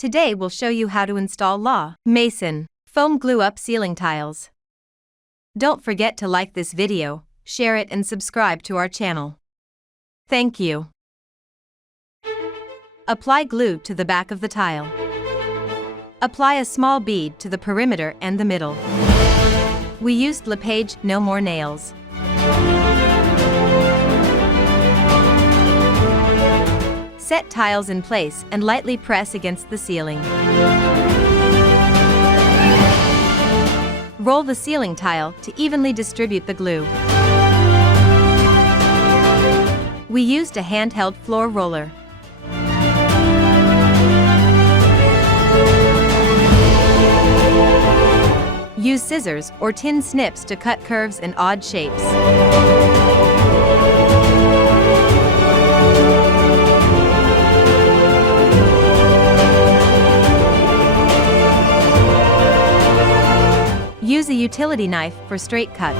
Today we'll show you how to install Maison Foam Glue-up Ceiling Tiles. Don't forget to like this video, share it and subscribe to our channel. Thank you. Apply glue to the back of the tile. Apply a small bead to the perimeter and the middle. We used Lepage No More Nails. Set tiles in place and lightly press against the ceiling. Roll the ceiling tile to evenly distribute the glue. We used a handheld floor roller. Use scissors or tin snips to cut curves and odd shapes. Use a utility knife for straight cuts.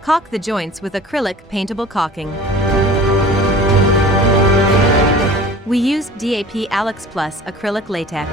Caulk the joints with acrylic paintable caulking. We used DAP Alex Plus acrylic latex.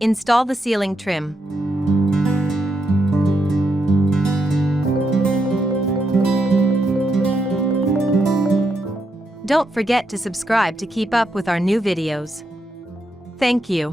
Install the ceiling trim. Don't forget to subscribe to keep up with our new videos. Thank you.